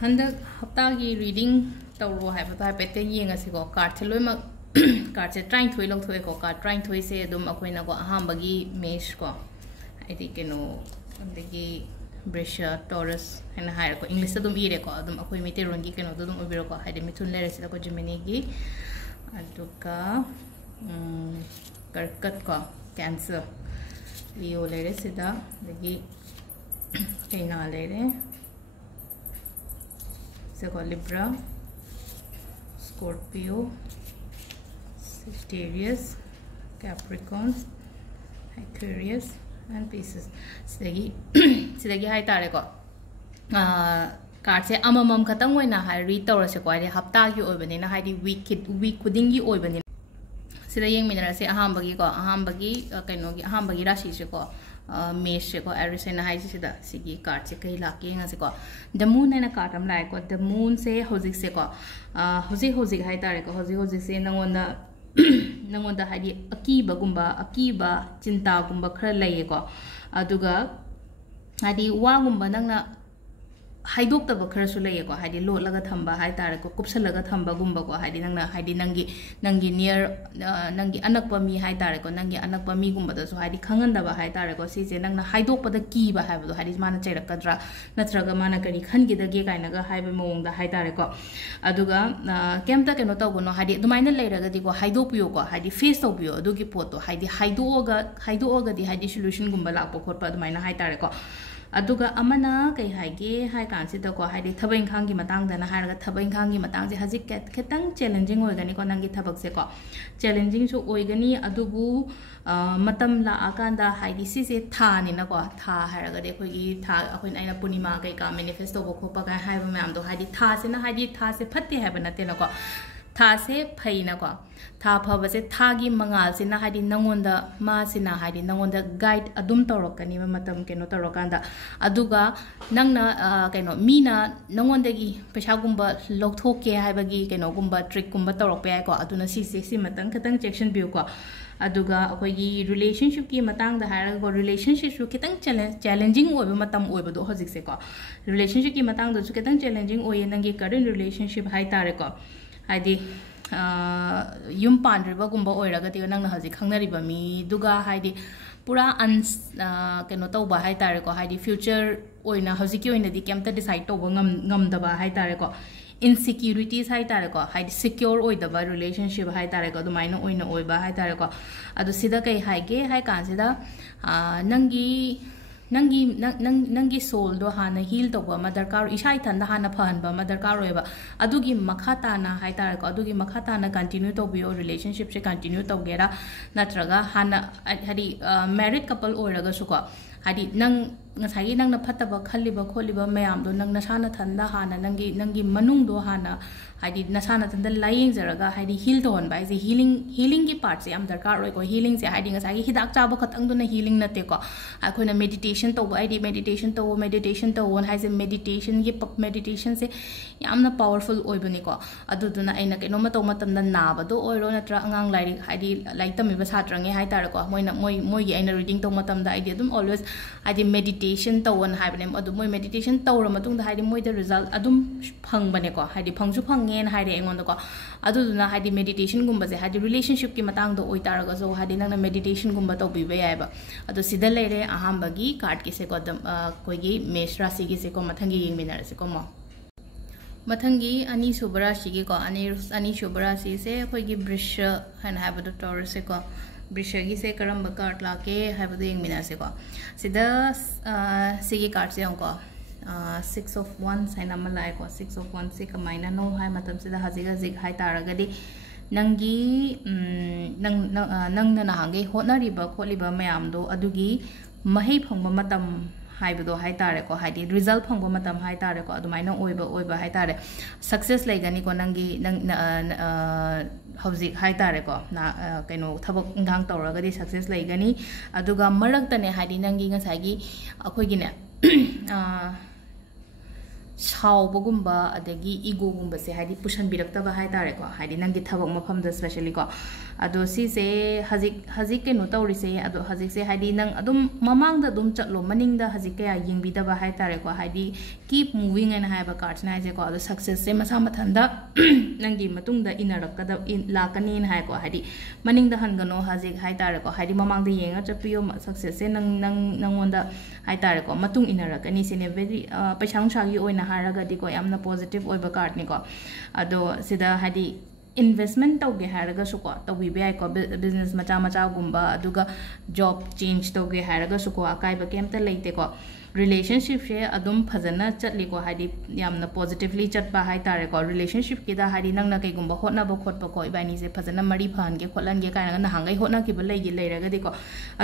Handak Haftagi reading Toro have a type ying as go card Teluma cards trying to long to a card trying to say Dum Aquina go Hambagi mesh go. I think you know the Brescia Taurus and higher English Dum Ireko, Dum Aquimite Rungi can do Ubiroko, had a mitun letters like Jiminigi Aduka Karkatka Cancer Leo letters the Gi Kena lady. Libra, Scorpio, Sagittarius, Capricorn, Aquarius, and Pisces. Sidagi hai tare ko. Card se amamam khatang oina hai read tawra se ko ai hafta gi oibani na hai di week kuding gi oibani. Sida yeng minara se ahambagi kaino gi ahambagi rashi se ko. Mesh ko Aries and high sida sigi card se kai laki nga se ko the moon and a card am like the moon se hozik se ko hozik hai tare ko hozik se nangonda hadi akiba cinta gumba khara lay ko aduga hadi wa gumba nangna haidok taba khara su lay ko hadi lo laga thamba hai tare ko kupsal laga thamba gumba ko hadi nangna hadi nangi near nangi anakpa mi hai tare ko nangi anakpa mi gumba da so hadi khanganda ba hai tare ko si je nangna haidok pada ki ba hai ba hadi mana chairakadra natraga mana kari khangi da ge kaina ga hai ba mong da hai tare ko aduga kemta keno taw gono hadi dumaina leiraga di ko haidok piyo ko hadi face taw piyo adugi poto hadi haidoga di hadi solution gumba lakpa khotpa dumaina hai tare ko aduga amana kai haige hai kansi da ko haidi thabain khang gi matang da na haraga thabain khang gi matang je haji ketang challenging oigani ko nangi thabak se ko challenging su oigani adubu matam la akanda haidi si se tha ni na ko tha haraga de khoi gi tha akhoin aina punima kai ka manifesto bo khopa ga hai ba mam do haidi tha se na haidi tha se phatte hai ba na te na ko tha se phai na ko tha phaba se tha gi mangal se na hadi nangonda ma se na hadi nangonda guide adum torokani ma matam keno torokanda aduga nangna keno mina nangonda gi paisa gumba lokthoke haibagi keno gumba trick gumba torok pe ko aduna si matang katang section view ko aduga akogi relationship ki matang da haira ko relationship su kitang challenging oiba matam oiba do hojik se ko relationship ki matang do su kitang challenging oye nangi current relationship hai tare ko hadi yum pandriba gumba oiraga ti nangna haji khangnariba mi duga haidi pura keno tawba hai tare ko haidi future oina haji ki oina di kemta decide tawba ngam daba hai tare ko insecurities hai tare ko haidi secure oidaba relationship hai tare ko dumaina oina oiba hai tare ko adu sida kai haige hai kan sida nangi soul do hana heal to ba madarkar isai thanda hana phan ba madarkar roeba adugi makhata na hai tar ko adugi makhata na continue to bio relationship se continue to gera natraga hana hadi married couple oraga su ko hadi nang ngasai nang na phataba khaliba kholiba mayam do nang nasana thanda hana nangi manung do hana hadi nasana thanda lying jaraga hadi heal to on bai se healing ki part se am darkar roi ko healing se hadi ngasai hidak chaba khatang do na healing na te ko akhona meditation to ba id meditation to on has a meditation se yamna powerful oibani ko aduduna aina keno ma to matam na naba do oiro natra angang lai hadi like tami ba satrange hai tar ko moi gi aina reading to matam da id adum always hadi meditation to on haibane adu moi meditation to ra matung da hadi moi the result adum phang bane ko hadi phangsu phangen haide engon ko aduduna hadi meditation gumba se hadi relationship ki matang do oitar ga so hadi nang meditation gumba to bi ba yai ba adu sida leire ahambagi card ki se ko dam koigi mesh rasi ki se ko mathangi yengminar se ko mo mathangi ani subarasi ki ko ani subarasi se koigi brisha han have the taurus se ko brisha gi se karamba card la ke have the yengminar se ko sida sigi card se ko 6 of 1 sign amalai ko 6 of 1 se kamaina no hai matam sida hajiga jig hai taragadi nangi nang na hange honariba kholiba mayam do adugi mahei phangba matam haibado hai tare ko haidi result phangba matam hai tare ko adumaina oiba hai tare success laigani ko nangi hauzik hai tare ko na kaino thabak ngang tawragadi success laigani aduga marak tane haidi nangi ngasagi akhoi gi ne ꯁꯥꯎꯕꯒꯨꯝꯕ ꯑꯗꯒꯤ ꯏꯒꯣꯒꯨꯝꯕꯁꯦ ꯍꯥꯏꯗꯤ ꯄꯨꯁꯟꯕꯤꯔꯛꯇꯕ ꯍꯥꯏꯇꯥꯔꯦꯀꯣ ꯍꯥꯏꯗꯤ ꯅꯪꯒꯤ ꯊꯕꯛ ꯃꯐꯝꯗ ꯁ꯭ꯄꯦꯁꯤꯌꯦꯜꯂꯤ ꯀꯣ ado si se hazik ke no tawri se ado hazik se haidi nang adum mamang da dum chatlo maning da hazik ke ying bi da ba hai tare ko haidi keep moving and have a cards na je ko ado success se masa mathanda nang gi matung da inarak ka da la kani na hai ko haidi maning da han gano hazik hai tare ko haidi mamang da yenga chapiyo success se nang onda hai tare ko matung inarak ani se ne very paisang shagi oina haraga di ko yamna positive oiba card ni ko ado sida haidi investment tauge haraga su ko tawi bi ai ko business macha gumba aduga job change tauge haraga su ko akai ba kem ta leite ko relationship she adum phajana chatli ko hadi yamna positively chatba hai tare ko relationship ki da hadi nang na kai gumba hotna ba khot pa ko ibani se phajana mari phan ge khotlan ge kai na hangai hotna ki ba lei gi leiraga di ko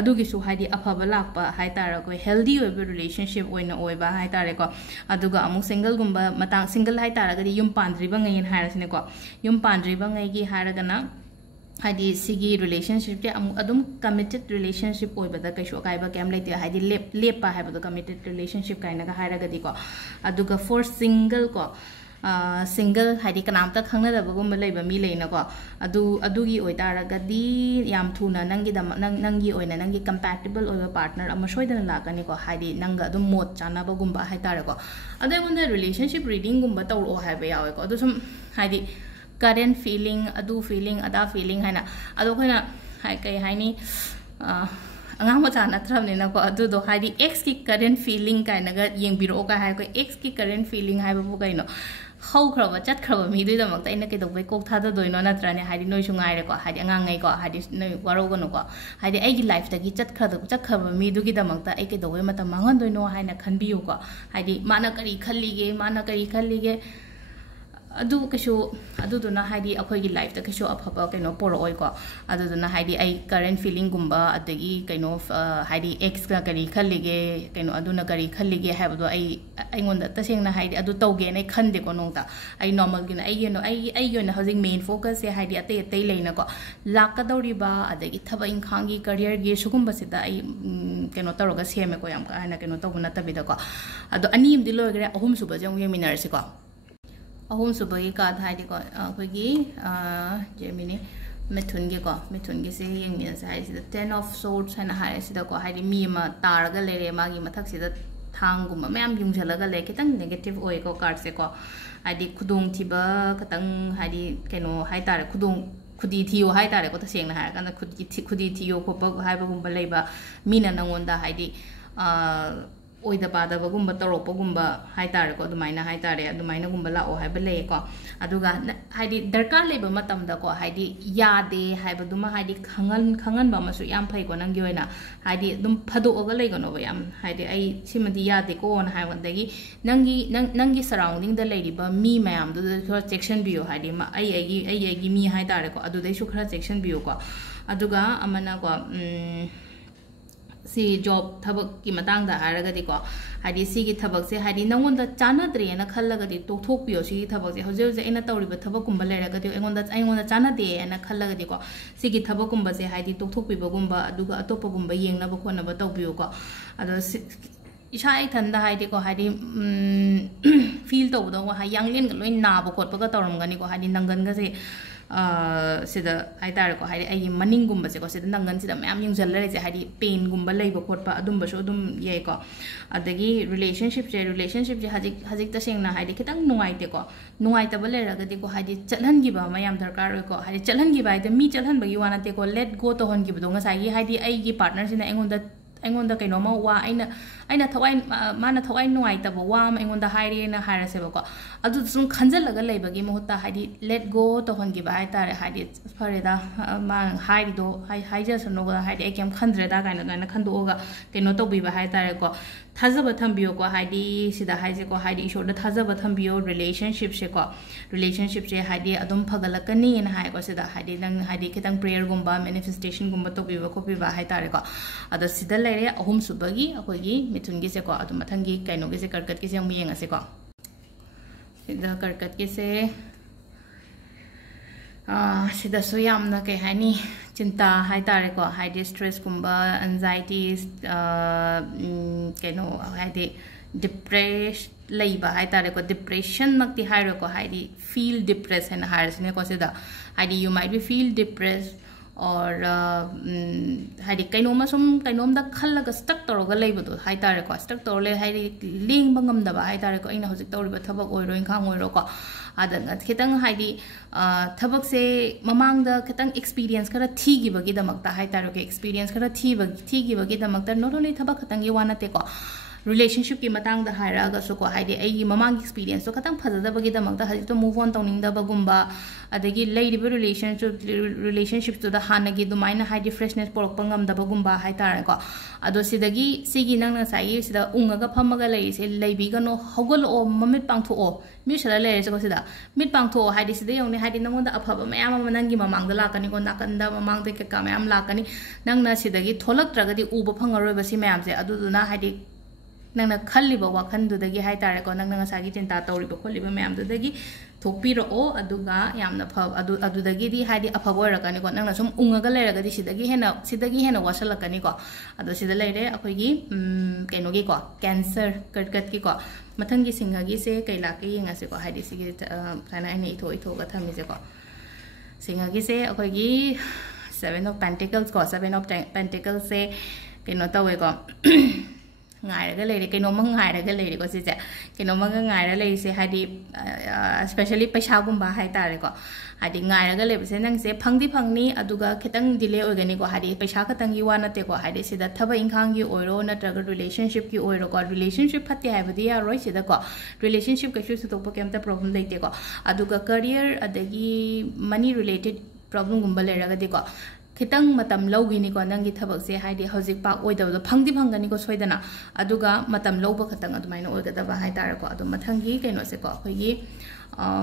adugi su hadi aphaba lakpa hai tare ko healthy oi relationship oina oi ba hai tare ko aduga amu single gumba matang single hai tare ga di yum pandri ba ngai hairasine ko yum pandri ba ngai gi haraga na hadi sigi relationship je adum committed relationship oi bada kai sho kai ba kem leite hadi lep pa ha ba committed relationship kai na ga haraga di ko aduga for single ko single hadi kanam ta khangna da bagum lei ba mi leina ko adugi oi taraga di yam thuna nangi da nangi oina nangi compatible oi partner ama soidana la kani ko hadi nanga adum mot chana ba gumba hai tare ko adai gunda relationship reading gumba tawro ha ba yawe ko adusum hadi current feeling adu feeling ada feeling haina ado khana hai kai haini angang macha natram ne na ko adu do haidi x ki current feeling kai na ga yeng biro ka hai ko x ki current feeling hai bu kai no how khra chat khra mi dui da mak ta ina ke do bai kok tha da doi no na tra ne haidi noi su ngai re ko haidi angang ngai ko haidi noi waro go no ko haidi ai gi life ta gi chat khra mi du gi da mak ta ai ke do bai mata mangan doi no haina khan bi yu ko haidi mana kari khalli ge adu kasho adu do na haidi akhoi gi life ta kasho aphaba kaino por oi ko adu do na haidi ai current feeling gumba adagi kaino haidi ex ka kari khallige kaino adu na kari khallige habdo ai ngonda ta seng na haidi adu tauge nei khande ko nongta ai normal gi na ai yo na housing main focus se haidi ate leina ko laka dori ba adagi thaba inkhang gi career gi sugumba sida ai kaino taroga seme ko yam ka ana kaino tawna tabida ko adu anim di logre ahum suba jang yeminar se ko ahum subagi ka thai ko akhoi Gemini methun gi se yeng mi sa hai sida 10 of swords hana hai sida ko hai mi ma tar ga lere ma gi mathak sida thang gum mayam yung jhala ga le kitang negative oi ko card se ko adi khudung thiba katang hai keno hai tar khudi thiyo hai tare ko ta seng na hai kan khudi thiyo ko pa hai ba gum ba leiba mina nangonda hai di oida pada bagumba toropa gumba hai tare ko dumaina hai tare dumaina gumba la o hai bele ko aduga haidi darkar leba matam da ko haidi yade hai baduma haidi khangan ba masu yam phai ko nang yoina haidi dum phado oga le gono ba yam haidi ai simadi yade ko on hai wandagi nangi surrounding da lady ba mi mayam du khara section biyo haidi ma ai mi hai tare ko adu dai su khara section biyo ko aduga amana ko si job thabak ki matang da haraga di ko hadi si gi thabak se hadi nangon da chana dre na khallaga di to thok piyo si thabak se hoje hoje ina tawri ba thabak kumba le raga di engon da chana de na khallaga di ko si gi thabak kumba se hadi to thok pi ba gumba aduga atopa gumba yeng na ba khona ba taw piyo ko ado isha ai thanda hadi ko hadi feel to do ha yang len ga loi na ba khot ba ga tawram ga ni ko hadi nangan ga se sida ai tare ko hai ai maning gumba se ko sida nangan sida mayam yung jalla re hai pain gumba leiba khotpa adum ba so adum ye ko adagi relationship je hajik ta seng na hai kitang nuai te ko nuai ta ba le ra ga di ko hai chalhan gi ba mayam darkar ko hai chalhan gi ba de mi chalhan ba gi wana te ko let go to hon gi ba do nga sai gi hai ai gi partner sina engon da kaino ma wa aina thawai mana thawai nuai ta ba wa engon da hai re na hara se ba ko adu sum khanjal laga leiba gi mohta hai let go to hon gi ba hai tare hai fare da ma hai do hai ja sano ga hai ekem khandre da kaina khandu ga kaino to bi ba hai tare ko thajaba thambiyo ko hai sida hai je ko hai ishor da thajaba thambiyo relationship se hai adum phagalakani na hai ko sida hai nang hai kitang prayer gumba manifestation gumba to bi ba ko bi ba hai tare ko ada sida lere ahum subagi akogi mithun gi se ko adu mathangi kaino gi se karkat gi se mu yenga se ko sida karkat gi se sida so yamna ke hani cinta hai tare ko hai stress gumba anxieties kaino hai depression leiba hai tare ko depression makti hai ko hai feel depressed and hai sine ko sida hai you might be feel depressed और Heidi कइनोम सुम कइनोम दा खल्लगा stuck तौरगा लेबदो high तारे को stuck तौर ले Heidi लेंबा ngam high तारे को अइना हजिक तौरिबा थबक ओइरो इंखांग ओइरो को आदंगा खितंग Heidi थबक से ममांग दा खितंग एक्सपीरियंस खरा थीगिबगी दमकता हाइ तारे के एक्सपीरियंस खरा थीगिबगी दमकता नॉट ओनली थबक खतंग ये वानते को relationship की मतंग दा हायरागा सो को हाइडे आई ममांग एक्सपीरियंस तो खतंग फजदबगी दमकता हजि तो मूव ऑन तौनिंगदबगुंबा अदगी लेइरिबो relationship तो दा हानगी दुमाइना हाइडे फ्रेशनेस पोरकपा ngamdabagumba हाइ तारे को अदो सिदगी सिगी नंगना साइ सिदा उंगगा फमगा लेइसे लेबिगनो हगोलो ममित पांगथो मिसला लेइसे को सिदा मित पांगथो हाइडे सिदा योंने हाइडे नंगोंदा अफबा मयाम नंगी ममांगदा लाकनी को नाकंदा ममांगदे के का मयाम लाकनी नंगना सिदगी थोलक्त्रगदी उबो फंगरोबा सि मयामसे अदुदुना हाइडे नंगना खल्लिबा वाखनदुदगी हाइ तारे को नंगना सागी चिंता तौरिबा खोलिबा मयामदुदगी थोपिरो अदुगा यामना फब अदुदगी दी हाइदि अफब ओइरकनी को नंगना सुम उंगगा लेरगदी सिदगी हेना वासलकनी को अदो सिदा लेरे अखोइगी कैनोगी को कैंसर कटकट की को मथंगी सिंहगी से कैलाके यंगसे को हाइदि सिगी साना एने इथोगा थमिसे को सिंहगी से अखोइगी 7 of Pentacles को 7 of Pentacles से कैनो तवे को ngairaga leire kainoma ngairaga leire ko sise kainoma ngaira leire se hadi especially paisa gumba hai tare ko hadi ngairaga leire se nang se phangdi phangni aduga khitang delay ogani ko hadi paisa khatang gi wana te ko hadi sida thaba inkhang gi oiro na traga relationship gi oiro ko relationship phatte haibadi ya roi sida ko relationship ka shu to pa kemta problem leite ko aduga career adagi money related problem gumba leiraga de ko खितंग मतम लौगिनी को नंगी थबक से हाइदे हजिक पाक ओइदबदो फंगदी फंगनी को सोइदना अदुगा मतम लौब खतंग अदुमाइना ओइगदबा high तारे को अदु मथंगी कैनो से को अखोइगी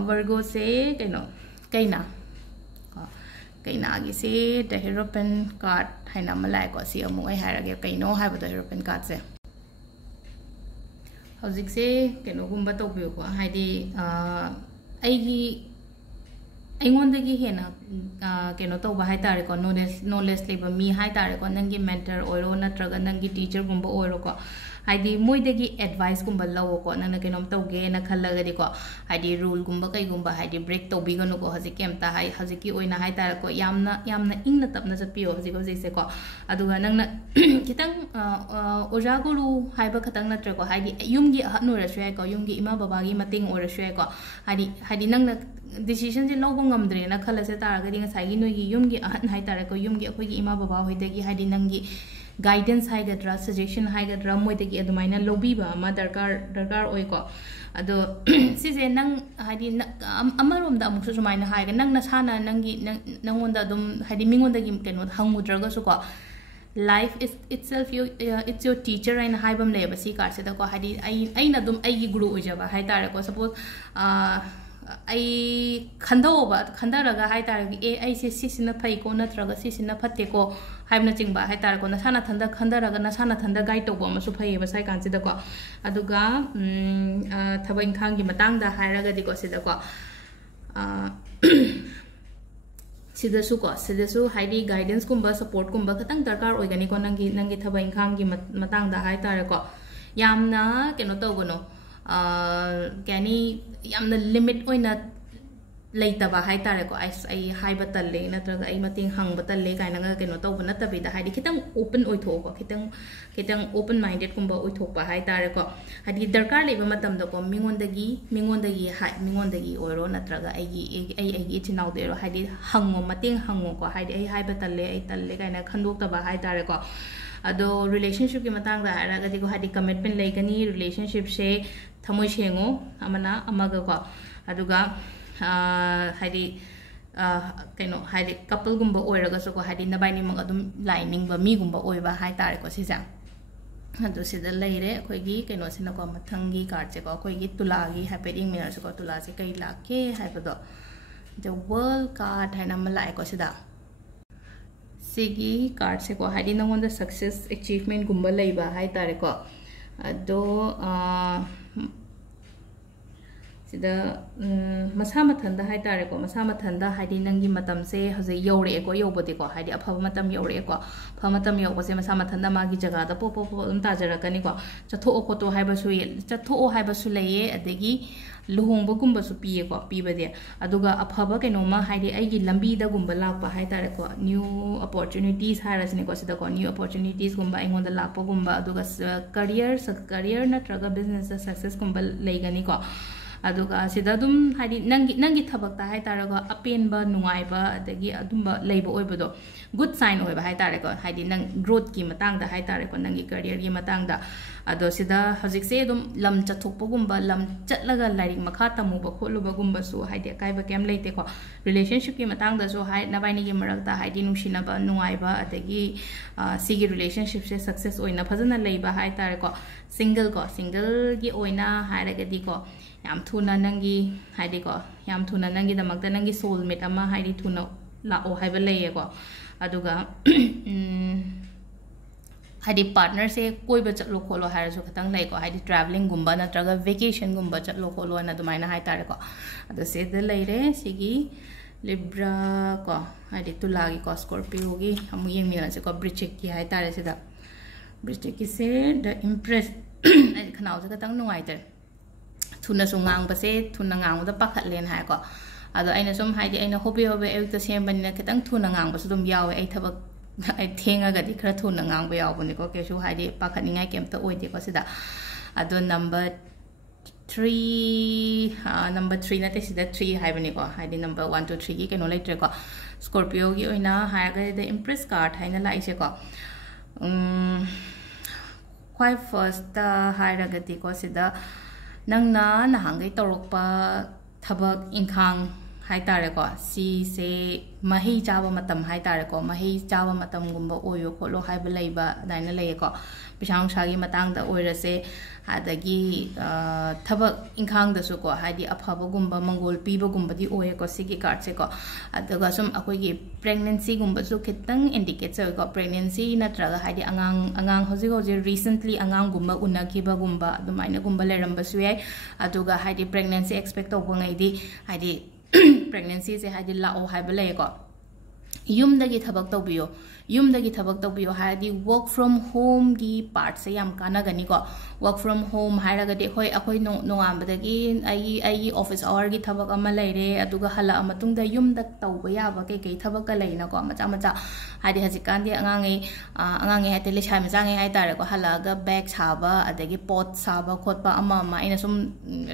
वर्गो से कैनो कैना कैनागी से द हेरोपेन कार्ड हाइना मलाय को सी अमु ai हाइरागे कैनो हाइबदो हेरोपेन कार्ड से हजिक से कैनो गुम्बा तौबियो को हाइदे आइगी अइंगोंदगी हेना केनो तौबा हाइ तारे को नॉलेज लेबा मी हाइ तारे को नंगी मेंटर ओइरो नत्रगा नंगी टीचर गुम्बा ओइरो को हाइदी मोइदगी एडवाइस गुम्बा लवो को नंगना केनोम तौगे ना खल्लगदी को हाइदी रूल गुम्बा कै गुम्बा हाइदी ब्रेक तौबिगनो को हजि केमता हाइ हजिकी ओइना हाइ तारे को यामना इंगना तपना चपियो हजि से को अदुगा नंगना खितंग ओजा गुरु हाइबा खतंग नत्र को हाइदी युमगी अहन ओरसु याइ को युमगी इमा बाबागी मतिंग ओरसु याइ को हाइदी नंगना डिसीजन से लौब ngamdrena khalase taragadi ngasai noigi yumgi ahan hai tare ko yumgi akhoi ima baba hoidagi haidi nangi guidance haigadra suggestion haigadra moidagi adumaina lobiba ma darkar oi ko ado sise nang haidi amarom da amuksu sumaina haiga nang nasana nangi nangonda dum haidi mingondagi keno hangudraga su ko life is itself it's your teacher and haibam leba si kar se da ko haidi ai na dum ai gi guru ojaba hai tare ko suppose ai खंदरगा हाइ तारगी ए ai से सिसिना फै को नत्रगा सिसिना फते को हाइबना चिंगबा high तार को नसाना थंदा खंदरगा नसाना थंदा गाइड तौबो मसु फैबा साइ कानसिदा को अदुगा थबा इंखांगी मतंग दा हाइरगा दिको सिदा को सिदसु हाइडी गाइडेंस कुंबा सपोर्ट कुंबा खतंग दरकार ओइगनी को नंगी थबा इंखांगी मतंग दा हाइ तार को यामना केनो तौगनो कैनी यामना लिमिट ओइना लेतबा हाइ तारे को आई हाइबा तल्ले नत्रगा आई मतिंग हंगबा तल्ले काइना केनो तौबा नतबिदा हाइदी खितंग ओपन ओइथोबा खितंग ओपन माइंडेड कुंबा ओइथोपा हाइ तारे को हाइदी दरकार लेबा मतम दको मिंगोंदगी ओइरो नत्रगा आई चिनाउ देरो हाइदी हंगो मतिंग हंगो को हाइदी आई हाइबा तल्ले काइना खंदोक्तबा हाइ तारे को अदो रिलेशनशिप की मतंग दा हाइरागदी को हाइदी कमिटमेंट लेगनी रिलेशनशिप से थमोय सेंगो अमना अमगा को अदुगा हाइदी कैनो हाइदी कपल गुम्बा ओइरगसो को हाइदी नबाइनी मग अदुम लाइनिंग बा मी गुम्बा ओइबा हाइ तारे को सिजा अदो सिदा लेरे अखोइगी कैनो सिना को मथंगी कार्ड से को अखोइगी तुलागी हैपेडिंग मिनर से को तुला से कै लाके हाइबदो द वर्ल्ड कार्ड हाइना मलाइ को सिदा सिगी कार्ड से को हाइदी नंगोंदा सक्सेस अचीवमेंट गुम्बा लेबा हाइ तारे को अदो sida masa mathanda hai tare ko masa mathanda haidi nangi matam se haze yore ko yobode ko haidi apha matam yore ko pha matam yo ko se masa mathanda magi jaga da po ta jara kani ko chatho ko to haiba su chatho haiba su leye adegi luhong bagumba su piye ko pibade aduga apha ba keno ma haidi aigi lambi da gumba lakpa hai tare ko new opportunities harasne ko sida ko new opportunities gumba ingonda lakpa gumba aduga career na traga business success gumba leigani ko aduga sida dum haidi nangi thabak ta hai tare ko apenba nungaiba adagi adumba leiba oibado good sign oiba hai tare ko haidi nang growth ki matang da hai tare ko nangi career gi matang da ado sida hojik se dum lam chathokpa gumba lam chatlaga lairing makha tamu ba kholuba gumba su haidi kai ba kem leite ko relationship ki matang da so hai nabaini gi marak da haidi nushina ba nungaiba adagi sigi relationship se success oina phajana leiba hai tare ko single gi oina hairagadi ko yam thuna nangi haidi ko yam thuna nangi damakta nangi soulmate ama haidi thuna la o haiba leye ko aduga haidi partner se koi ba chatlo kholo haira so khatang lai ko haidi traveling gumba natraga vacation gumba chatlo kholo na dumaina hai tare ko adu se de leire sigi libra ko haidi tulagi ko scorpio gi amu yeng mina se ko bridge ki hai tare se da bridge ki se the impress ai khanau se khatang nungai tare thuna sungang base thuna ngang da pakhat len hai ko ado aina sum haidi aina hobi eu ta sem banina kitang thuna ngang basu dum yawe ai thabak ai thenga ga di khara thuna ngang ba yaw bani ko ke su haidi pakhat ningai kem ta oide ko sida ado number 3 na te sida 3 hai bani ko haidi number 1 2 3 gi keno laitre ko scorpio gi oina ha ga the impress card haina lai se ko khwai first ha ra ga di ko sida nang na hangai torokpa thabak inkhang hai tare ko si se mahi chawa matam hai tare ko mahi chawa matam gumba oyo kholo hai ba leiba daina lei ko pisang sagi matang da oirase adagi thabak inkhang da su ko haidi aphaba gumba mangol piba gumba di oye ko sigi card se ko adaga sum akoi gi pregnancy gumba su khitang indicate se ko pregnancy natraga haidi angang hoji recently angang gumba unakiba gumba adumaina gumba leramba su yai aduga haidi pregnancy expect to ngai di haidi pregnancy se haidi la o hai ba lei ko yumdagi thabak tawbiyo haidi work from home gi part se yam kana gani ko work from home haira ga de hoi akoi no ambadagi ai office hour gi thabak ama leire aduga hala amatung da yumda tawba ya ba ke thabak ka leina ko macha haidi hajikan di angange hate le chai macha nge hai tare ko hala ga bag saba adagi pot saba khotpa ama ina sum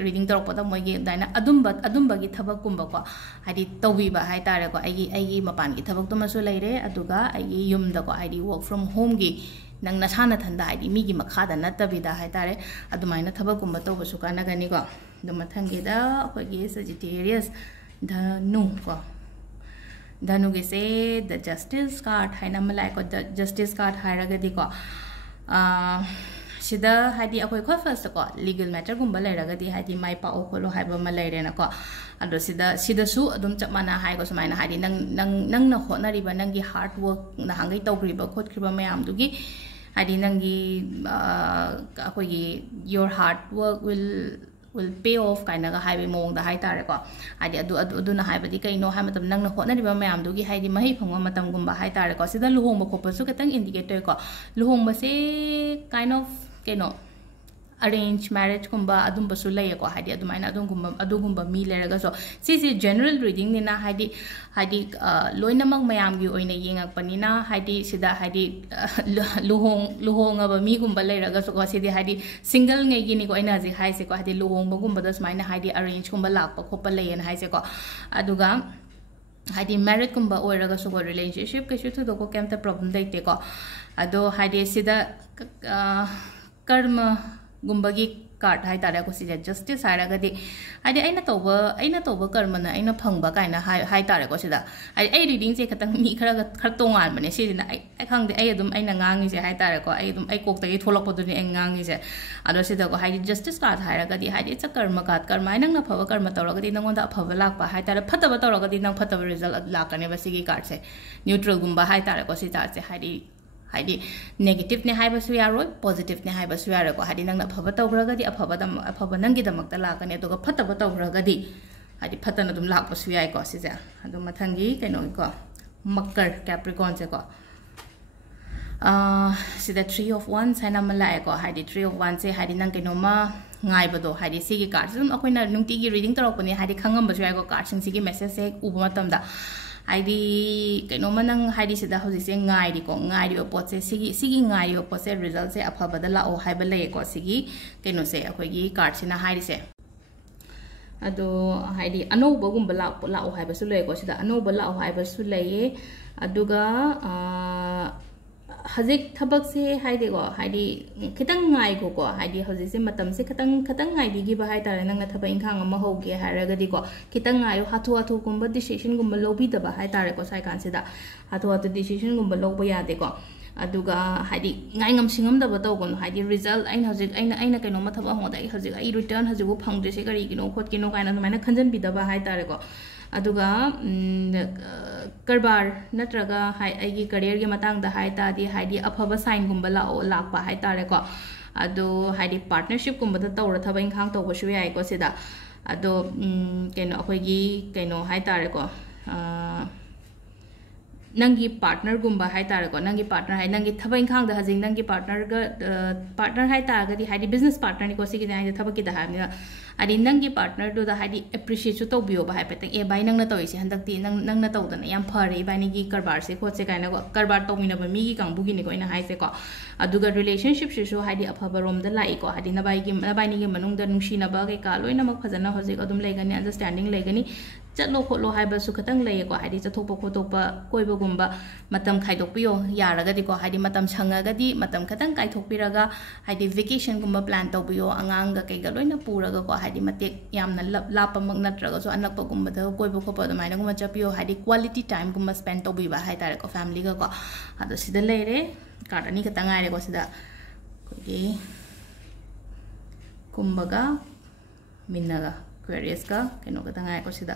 reading torok pada moi gi daina adumba gi thabak kumba ko haidi tawbi ba hai tare ko ai mapan gi thabak to masu leire aduga ai yum da ko haidi work from home gi nang nasana thanda haidi mi gi makha da natabida hai tare adumaina thabak kumba to basu kana gani ko dumathangi da khoi gi Sagittarius dhanu ko dhanu ge se the justice card haina malai ko the justice card hairaga di ko sida haidi akoi kho first ko legal matter gumba leiraga di haidi mai pa o kholo haiba malai rena ko ado sida su adum chapmana hai ko sumaina haidi nang na honari ba nangi hard work na hangai tawgriba khotkriba mayam dugi haidi nangi akoi gi your hard work will pay off kaina ga haibe mong da hai tare ko haidi adu na haiba di kaino hai matam nang na honariba mayam dugi haidi mahi phangwa matam gumba hai tare ko sida luhong ba khopa su katang indicator ko luhong ba se kind of keno arrange marriage kumba adum basu lay ko haidi adumaina adugumba mi leraga so si general reading ni na haidi loinamak mayam gi oina yengak panina haidi sida haidi luhong aba mi gumba leraga so ko sidi haidi single ngai gi ni ko ina ji hai se ko haidi luhong ba gumba das maina haidi arrange kumba lakpa khopa layen hai se ko aduga haidi married kumba oiraga so ko relationship ke shu to ko kemta problem dai te ko ado haidi sida karma gumbagi card hai tare ko si justice haira ga di haidi aina toba karma na aina phangba kaina hai tare ko sida ai reading se khatang mi khara tongal mane si na ai khang de ai adum aina ngangi se hai tare ko ai adum ai kok tagi tholok podu ni ngangi se ado sida ko haidi justice card haira ga di haidi cha karma card karma nang na phaba karma tawra ga di nang da phaba lakpa hai tare phataba tawra ga di nang phataba result lakane ba sigi card se neutral gumba hai tare ko si ta se हाइदी negative ने हाइबसु यारोय positive ने हाइबसु यारो को हाइदी नंगना अफब तौग्रगदी अफब नंगी दमकता लाकने तो फतब तौग्रगदी हाइदी फतन अदुम लाकपसु याय को सिजे अदु मथंगी कइनो को मकर कैप्रिकॉन से को सिदा 3 of wands हाइना मलाय को हाइदी 3 of wands से हाइदी नंग कइनोमा ngaibado haidi sigi card sum akoina nungti gi reading tarokpani haidi khangam basu yago card sing sigi message se ubu matamda haidi kaino manang haidi sida hoji se ngai di ko ngai di pot se sigi ngai di pot se result se aphabada la o haiba le ko sigi kaino se akoi gi card sina haidi se ado haidi anoba gumba la o haiba su le ko sida anoba la o haiba su le aduga हजिक थबक से हाइदे को हाइदी खितंग ngai को हाइदी हजिक से मतम से खतंग ngai बिगी बहाय तारे नंग थबक इंखांग अमा होगे हारगदी को खितंग ngai हाथु गुंबा डिसीजन गुंबा लोबी दबा हाय तारे को साइकान सिदा हाथु डिसीजन गुंबा लोबा यादे को अदुगा हाइदी ngai ngam singam दबा तौगन हाइदी रिजल्ट आइन हजिक आइन कइनो मथबा होदा हजिक आई रिटर्न हजिक वो फंगदे से करी किनो खोट किनो काइना माइना खंजन बिदबा हाय तारे को अदुगा करबार नत्रगा हाई आइगी करियर के मतंग दा हाई तादी हाइदी अफबा साइन गुंबा लापा हाई तारे को अदो हाइदी पार्टनरशिप गुंबा दा तौर थबा इंखांग तौबसु याय को सिदा अदो कइनो अखोइगी कइनो हाई तारे को नंगी पार्टनर गुंबा हाई तारे को नंगी पार्टनर हाई नंगी थबा इंखांग दा हजिंग नंगी पार्टनर हाई तागदी हाइदी बिजनेस पार्टनर नि को सिगी दा थबा की दा हानि अदी नंगी पार्टनर दो दा हाइदी एप्रिशिएट सु तौबियो बा हाइ पेते ए बाई नंगना तौइसे हंदकती नंगना तौदना याम फरे बानी की करबार से खोसे काइना को करबार तौमिना बा मीगी कांगबुगी नि को इना हाइसे को अदुगा रिलेशनशिप सिसु हाइदी अफबा रोम दा लाई को हाइदी नबाइनी के मनुंग दा नुंसीना बा के का लोइना मक फजना होजिक अदुम लेगनी अंडरस्टैंडिंग लेगनी चलो खोलो हाइबसु खतंग लेय को हाइदी चथोपा खोतोपा कोइबगुंबा मतम खाइदोपियो यारगदी को हाइदी मतम संगगदी मतम खतंग काइथोपिरगा हाइदी वेकेशन गुंबा प्लान तौबियो अंगांग कइगा लोइना पुरगा को हाइदी मतेक यामना लापमक नत्रगा सो अनकपा गुंबा द कोइबो खोपा दमाइना गुंबा चपियो हाइदी क्वालिटी टाइम गुंबा स्पेंड तौबिबा हाइतारे को फैमिली गा को अदो सिदा लेरे कार्ड अनि खतंग आइरे को सिदा कोगी कुंबगा मिन्नगा Aquarius का कनो खतंग आइ को सिदा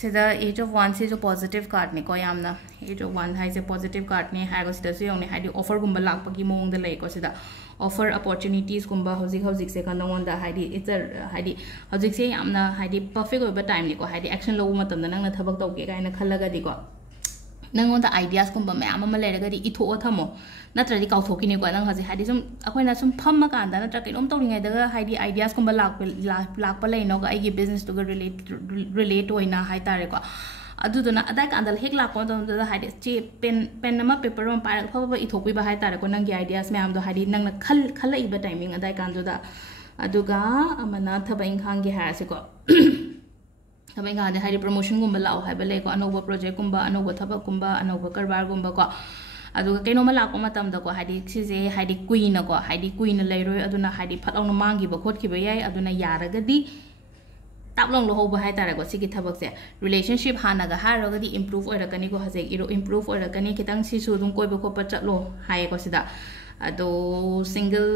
सिदा एज ऑफ वन से जो पॉजिटिव कार्ड ने को यामना एज ऑफ वन हाइ से पॉजिटिव कार्ड ने हाइ को सिदा से योने हाइदी ऑफर गुंबा लापकी मोंग द ले को सिदा ऑफर अपॉर्चुनिटीज गुंबा हजिक से कन नोन दा हाइदी इट्स हाइदी हजिक से यामना हाइदी परफेक्ट ओबा टाइम ने को हाइदी एक्शन लो मतम दा नंगना थबक तौगे काइना खल्लगा दि को नंगोन दा आइडियाज गुंबा मैम अमा लेरगदी इथो थमो नत्रदि काउथोकिनि को नंग हजि हाइदी सुम अखोइना सुम फम्मा कांदा नत्र कइनोम तौरिङै दगा हाइदी आइडियाज गुंबा लाकपा लेनो गा आइगी बिजनेस टुगा रिलेट होइना हाइ तारे को अदुदुना अदाय कांदल हेक लाको दा हाइदी चे पेन अमा पेपर अमा पारक फबा इथोपिबा हाइ तारे को नंगी आइडियाज मैम दो हाइदी नंगना खल्लइबा टाइमिंग अदाय कांदुदा अदुगा अमना थबा इंखांगे हासे को थबा इंखांदे हाइदी प्रमोशन गुंबा लाओ हाइबा ले को अनोबा प्रोजेक्ट गुंबा अनोबा थबा गुंबा अनोबा करबार गुंबा को अदुगा कइनोमा लाको मतम द को हाइदी सिजे हाइदी क्वीन लेरोय अदुना हाइदी फलाउन मांगिबा खोटखिबा याय अदुना यारगदी तापलोंग लो होबा हाइ तारे को सिगी थबक से रिलेशनशिप हानागा हारगदी इंप्रूव ओइरकनी को हजे इरो इंप्रूव ओइरकनी खितंग सिसु दुम कोइबा खोपा चलो हाय को सिदा अदो सिंगल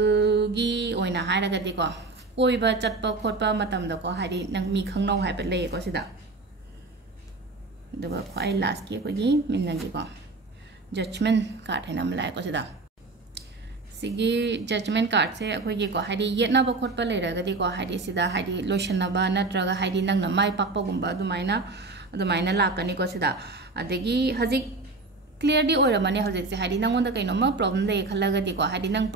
गी ओइना हारगदी को कोइबा चटपा खोटपा मतम द को हाइदी नंग मी खंगनो हाइबा ले को सिदा दुगा ख्वाइ लास्ट की कोगी मिनंगी को जजमेंट कार्ड है नम लाइक सिदा सिगी जजमेंट कार्ड से अखोगी को हाइदी येनबा खोटपा लेरगदी को हाइदी सिदा हाइदी लोइसनबा नत्रगा हाइदी नंगना माइ पाकपगुंबा दुमाइना लाकनी को सिदा अदगी हजिक क्लियरली ओइरमने हजिक से हाइदी नंगोंदा कइनोमा प्रॉब्लम ले खलगदी को हाइदी नंग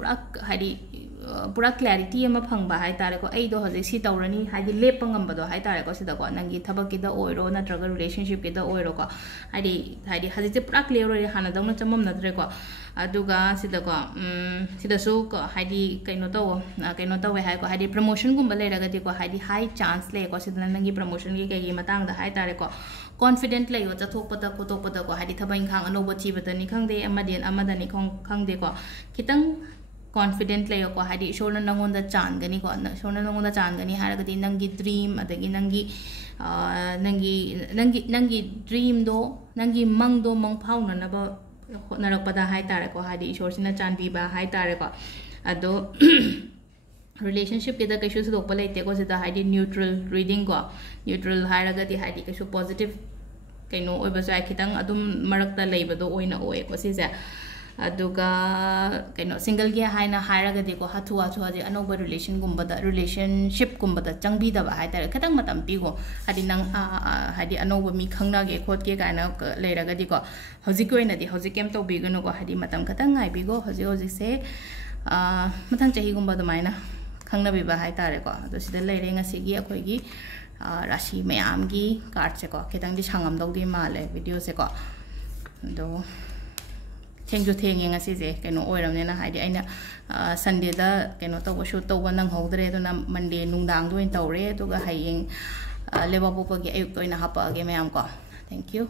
पूरा क्लैरिटी अमा फंगबा हाइ तारे को एदो हजिक सी तौरनी हाइदी लेप ngambado हाइ तारे को सिदा को नंगी थबक किदा ओइरो नत्रगा रिलेशनशिप किदा ओइरो को हाइदी हजिक से पूरा क्लियर ओइरे हाना दौना चमम नत्रे को अदुगा सिदा को सिदासु को हाइदी कइनो तौ हाइ को हाइदी प्रमोशन गुंबा लेरगदी को हाइदी हाई चांस ले को सिदा नंगी प्रमोशन की केगी मतंग दा हाइ तारे को कॉन्फिडेंट ले यो चथोपदा कोतोपदा को हाइदी थबा इंखांग अनोबा चीबतनी खंगदे अमदनी खंगदे को खितंग कॉन्फिडेंट ले को हाइदी ईश्वर नंगोंदा चांगनी को ईश्वर नंगोंदा चांगनी हारगदी नंगी ड्रीम अदगी नंगी ड्रीम दो नंगी मंग फाउननबा होनरकपदा हाइ तारे को हाइदी ईश्वर सिना चांबीबा हाइ तारे को अदो रिलेशनशिप के कैसु सुदोपा लेते को सिदा हाइदी न्यूट्रल रीडिंग को न्यूट्रल हाइरगदी हाइदी कैसु positive keno oi ba jai khitang adum marakta leibado oina oe ko si je aduga keno single ge haina hairaga de ko hathu ji anoba relationship gumba da changbi da ba haitare khatang matam pi go hadi nang hadi anoba mi khangna ge khot ge kana leiraga di ko hoji ko ina di hoji kem to bi gano ko hadi matam khatang ngai bi go hoji se mathang chahi gumba da maina khangna bi ba haitare ko do sida leire nga si gi akhoi gi rashi mayam gi card se ko khitang di sangam dog di male video se ko do Thank you, thank you. Ngasi je keno oiram ne na haidi aina Sunday da keno to shoot to nang hodre to na Monday nungdang do in tawre to ga hayeng lewa popa gi ayuk to ina hapa ge mayam ko. Thank you.